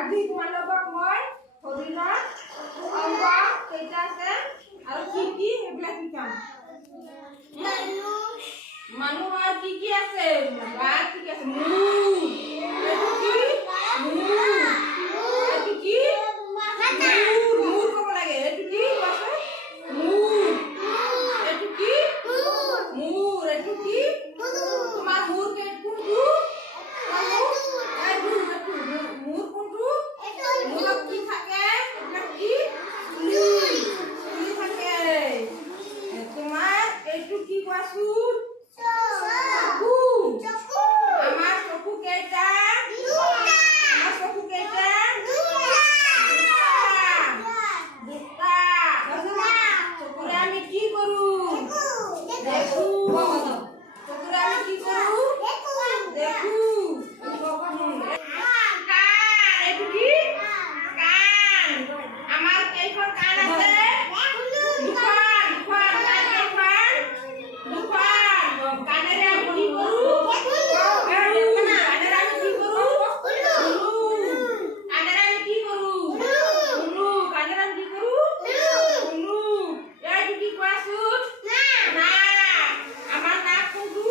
আজি তোমালোকক মই হৰিণৰ অংগ কেইটা আছে আৰু কি কি সেইবিলাক শিকাম। মানুহৰ কি কি আছে? গাত কি আছে? মূৰ। এইটো কি? মূৰ। এইটো কি? মূৰ। মূৰ ক'ব লাগে। এইটো কি? মূৰ। এইটো কি? মূৰ। এইটো কি? তোমাৰ মূৰ কোনটো? মূৰ কোনটো? মূৰত কি থাকে? এইবিলাক কি? চুলি থাকে। তোমাৰ এইটো কি কোৱাচোন? চকু। আমাৰ চকু কেইটা? আমাৰ চকু কেইটা? দুটা। চকুৰে আমি কি কৰো? দেখো। চকুৰে আমি কি কৰো? দেখো। এইটো কি? কাণ। আমাৰ কেইখন কাণ আছে? দুখন। কাণেৰে আমি কি কৰো? কাণেৰে আমি কি কৰো? শুনো। কাণেৰে আমি কি কৰো? শুনো। কাণেৰে আমি কি কৰো? শুনো। এইটো কি কোৱাচোন? নাক। আমাৰ নাক কোনটো?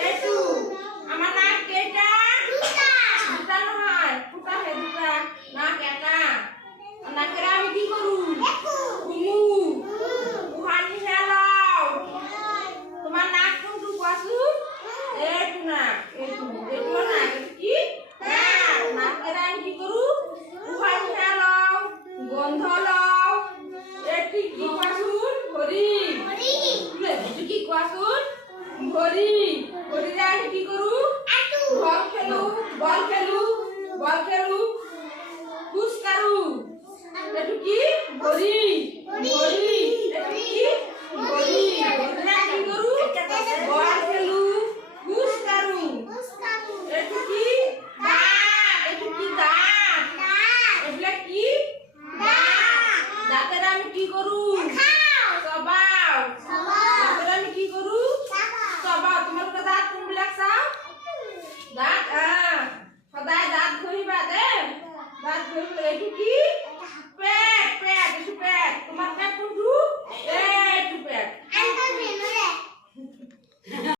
এইটো। আমাৰ নাক কেইটা? দুটা নহয়, ফুটাহে দুটা। নাক এটা। নাকেৰে আমি কি কৰো? শুনো। উশাহ নিশাহ লওঁ। তোমাৰ নাক কোনটো কোৱাচোন? এইটো নাক। এইটো নাক। এইটো কি? নাক। নাকেৰে আমি কি কৰো? উশাহ নিশাহ লওঁ, গন্ধ লওঁ। এইটো কি কোৱাচোন? ভৰি। এইটো কি কোৱাচোন? ভৰি। ভৰিৰে আমি কি কৰো? বল খেলো। খোজ কাঢ়ো। এইটো কি? ভৰি। এইটো কি? ভৰি। ভৰিৰে কি কৰো? বল খেলো, খোজ কাঢ়ো। এইটো কি? দাঁত। এইটো কি? দাঁত। এইবিলাক কি? দাঁত। দাঁতেৰে আমি কি কৰো? চবাও।